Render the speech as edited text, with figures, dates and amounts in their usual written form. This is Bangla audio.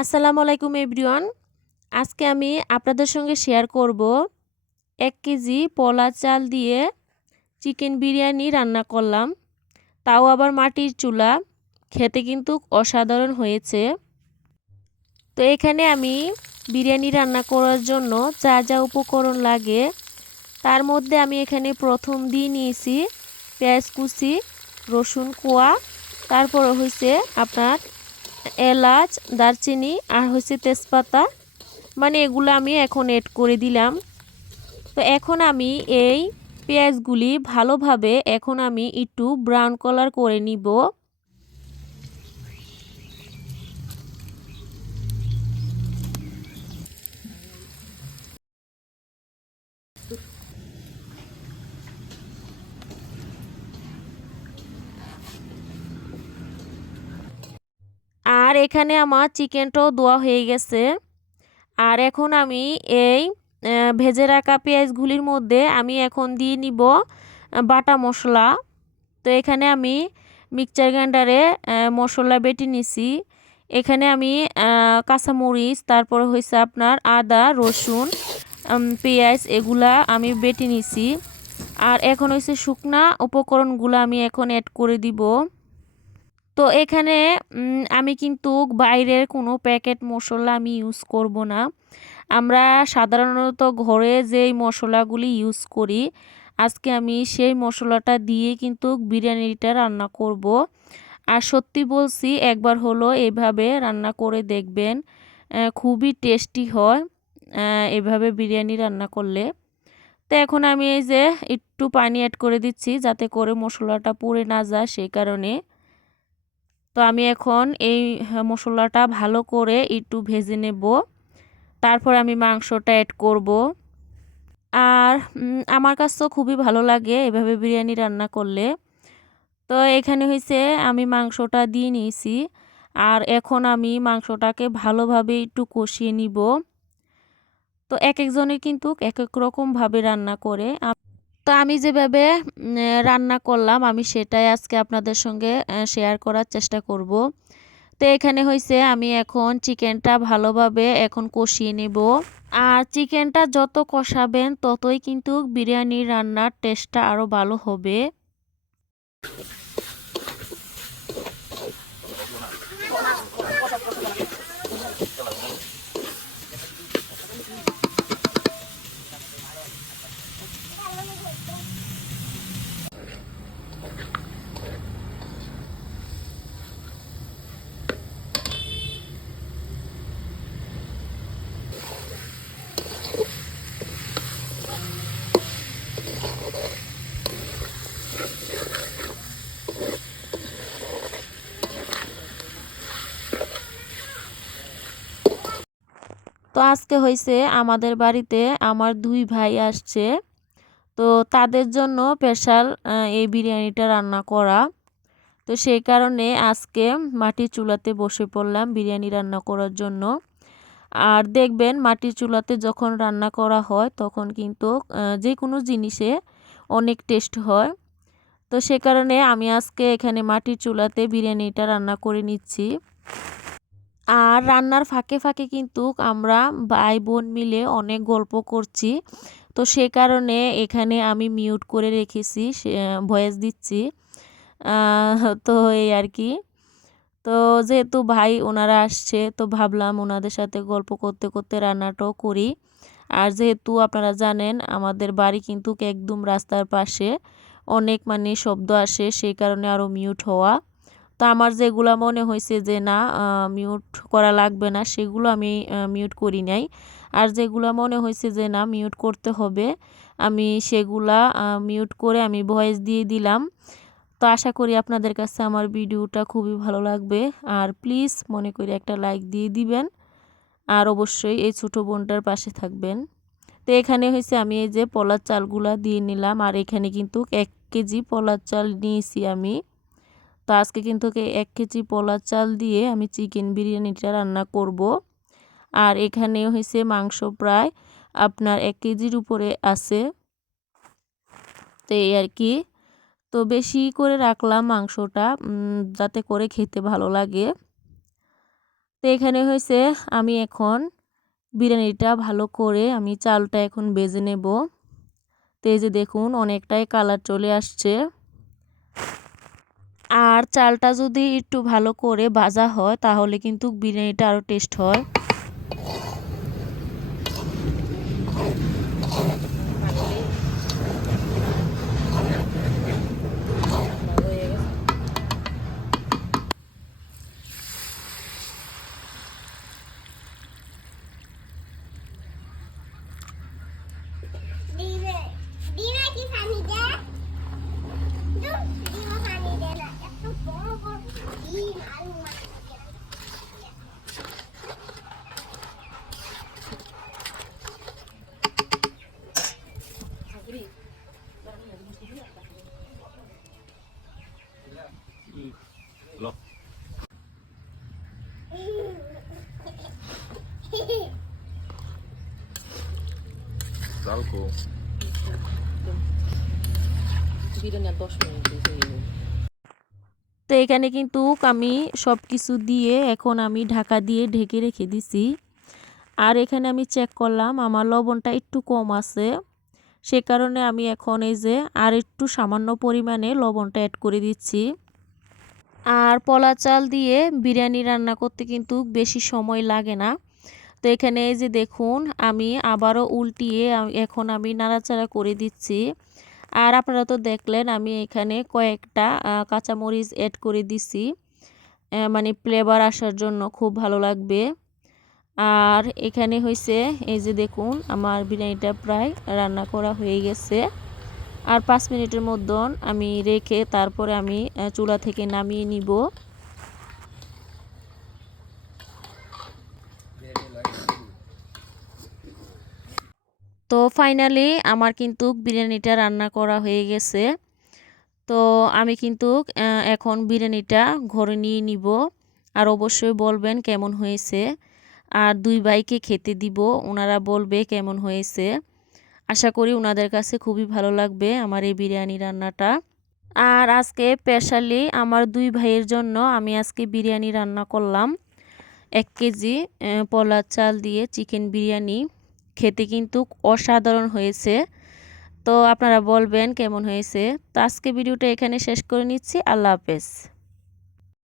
আসসালামু আলাইকুম এভরিওয়ান। আজকে আমি আপনাদের সঙ্গে শেয়ার করব ১ কেজি পোলা চাল দিয়ে চিকেন বিরিয়ানি রান্না করলাম। তাও আবার মাটির চুলা। খেতে কিন্তু অসাধারণ হয়েছে। তো এখানে আমি বিরিয়ানি রান্না করার জন্য যা যা উপকরণ লাগে তার মধ্যে আমি এখানে প্রথম দিয়ে নিয়েছি পেঁয়াজ কুচি, রসুন কোয়া, তারপরে হয়েছে আপনার এলাচ, দারচিনি আর হচ্ছে তেজপাতা, মানে এগুলো আমি এখন এড করে দিলাম। তো এখন আমি এই পেঁয়াজগুলি ভালোভাবে এখন আমি একটু ব্রাউন কালার করে নিব। আর এখানে আমার চিকেনটাও ধোয়া হয়ে গেছে। আর এখন আমি এই ভেজে রাখা পেঁয়াজগুলির মধ্যে আমি এখন দিয়ে নিব বাটা মশলা। তো এখানে আমি মিক্সচার গ্রাইন্ডারে মশলা বেটে নিছি। এখানে আমি কাঁচামরিচ, তারপর হয়েছে আপনার আদা, রসুন, পেঁয়াজ এগুলা আমি বেটে নিছি। আর এখন হয়েছে শুকনা উপকরণগুলো আমি এখন অ্যাড করে দিব। তো এখানে আমি কিন্তু বাইরের কোনো প্যাকেট মশলা আমি ইউজ করব না। আমরা সাধারণত ঘরে যেই মশলাগুলি ইউজ করি, আজকে আমি সেই মশলাটা দিয়ে কিন্তু বিরিয়ানিটা রান্না করব। আর সত্যি বলছি, একবার হলো এভাবে রান্না করে দেখবেন, খুবই টেস্টি হয় এভাবে বিরিয়ানি রান্না করলে। তো এখন আমি এই যে একটু পানি অ্যাড করে দিচ্ছি যাতে করে মশলাটা পুড়ে না যায়, সেই কারণে। তো আমি এখন এই মশলাটা ভালো করে একটু ভেজে নেব, তারপর আমি মাংসটা অ্যাড করব। আর আমার কাছেও খুবই ভালো লাগে এভাবে বিরিয়ানি রান্না করলে। তো এখানে হয়েছে আমি মাংসটা দিয়ে নিয়েছি। আর এখন আমি মাংসটাকে ভালোভাবে একটু কষিয়ে নিব। তো এক একজনের কিন্তু এক এক রকমভাবে রান্না করে। তো আমি যেভাবে রান্না করলাম আমি সেটাই আজকে আপনাদের সঙ্গে শেয়ার করার চেষ্টা করব। তো এখানে হয়েছে আমি এখন চিকেনটা ভালোভাবে এখন কষিয়ে নেব। আর চিকেনটা যত কষাবেন ততই কিন্তু বিরিয়ানির রান্নার টেস্টটা আরও ভালো হবে। তো আজকে হয়েছে আমাদের বাড়িতে আমার 2 ভাই আসছে। তো তাদের জন্য স্পেশাল এই বিরিয়ানিটা রান্না করা। তো সেই কারণে আজকে মাটির চুলাতে বসে পড়লাম বিরিয়ানি রান্না করার জন্য। আর দেখবেন মাটির চুলাতে যখন রান্না করা হয় তখন কিন্তু যে কোনো জিনিসে অনেক টেস্ট হয়। তো সে কারণে আমি আজকে এখানে মাটির চুলাতে বিরিয়ানিটা রান্না করে নিচ্ছি। আর রান্নার ফাঁকে ফাঁকে কিন্তু আমরা ভাই বোন মিলে অনেক গল্প করছি। তো সে কারণে এখানে আমি মিউট করে রেখেছি, ভয়েস দিচ্ছি। তো এই আর কি। তো যেহেতু ভাই ওনারা আসছে তো ভাবলাম ওনাদের সাথে গল্প করতে করতে রান্নাটাও করি। আর যেহেতু আপনারা জানেন আমাদের বাড়ি কিন্তু একদম রাস্তার পাশে, অনেক মানে শব্দ আসে, সেই কারণে আরও মিউট হওয়া। তো আমার যেগুলো মনে হয়েছে যে না মিউট করা লাগবে না সেগুলো আমি মিউট করি নাই। আর যেগুলো মনে হয়েছে যে না মিউট করতে হবে আমি সেগুলা মিউট করে আমি ভয়েস দিয়ে দিলাম। তো আশা করি আপনাদের কাছে আমার ভিডিওটা খুবই ভালো লাগবে। আর প্লিজ মনে করে একটা লাইক দিয়ে দিবেন। আর অবশ্যই এই ছোটো বোনটার পাশে থাকবেন। তো এখানে হয়েছে আমি এই যে পোলার চালগুলা দিয়ে নিলাম। আর এখানে কিন্তু 1 কেজি পোলার চাল নিয়েছি আমি। তো আজকে কিন্তু 1 কেজি পোলার চাল দিয়ে আমি চিকেন বিরিয়ানিটা রান্না করব। আর এখানে হয়েছে মাংস প্রায় আপনার 1 কেজির উপরে আছে। তো এই আর কি। তো বেশি করে রাখলাম মাংসটা যাতে করে খেতে ভালো লাগে। তো এখানে হয়েছে আমি এখন বিরিয়ানিটা ভালো করে আমি চালটা এখন ভেজে নেব। তো এই যে দেখুন অনেকটাই কালার চলে আসছে। আর চালটা যদি একটু ভালো করে ভাজা হয় তাহলে কিন্তু বিরিয়ানিটা আরও টেস্ট হয়। তো এখানে কিন্তু আমি সব কিছু দিয়ে এখন আমি ঢাকা দিয়ে ঢেকে রেখে দিছি। আর এখানে আমি চেক করলাম আমার লবণটা একটু কম আছে, সে কারণে আমি এখন এই যে আর একটু সামান্য পরিমাণে লবণটা অ্যাড করে দিচ্ছি। আর পলা চাল দিয়ে বিরিয়ানি রান্না করতে কিন্তু বেশি সময় লাগে না। তো এখানে এই যে দেখুন আমি আবারও উল্টিয়ে এখন আমি নাড়াচাড়া করে দিচ্ছি। আর আপনারা তো দেখলেন আমি এখানে কয়েকটা কাঁচামরিচ অ্যাড করে দিছি, মানে ফ্লেভার আসার জন্য খুব ভালো লাগবে। আর এখানে হয়েছে এই যে দেখুন আমার বিরিয়ানিটা প্রায় রান্না করা হয়ে গেছে। আর 5 মিনিটের মধ্যে আমি রেখে তারপরে আমি চুলা থেকে নামিয়ে নিব। তো ফাইনালি আমার কিন্তু বিরিয়ানিটা রান্না করা হয়ে গেছে। তো আমি কিন্তু এখন বিরিয়ানিটা ঘরে নিয়ে নিব। আর অবশ্যই বলবেন কেমন হয়েছে। আর 2 ভাইকে খেতে দিব, ওনারা বলবে কেমন হয়েছে। আশা করি ওনাদের কাছে খুবই ভালো লাগবে আমার এই বিরিয়ানি রান্নাটা। আর আজকে স্পেশালি আমার 2 ভাইয়ের জন্য আমি আজকে বিরিয়ানি রান্না করলাম। 1 কেজি পলার চাল দিয়ে চিকেন বিরিয়ানি, খেতে কিন্তু অসাধারণ হয়েছে। তো আপনারা বলবেন কেমন হয়েছে। তো আজকে ভিডিওটা এখানে শেষ করে নিচ্ছি। আল্লাহ হাফেজ।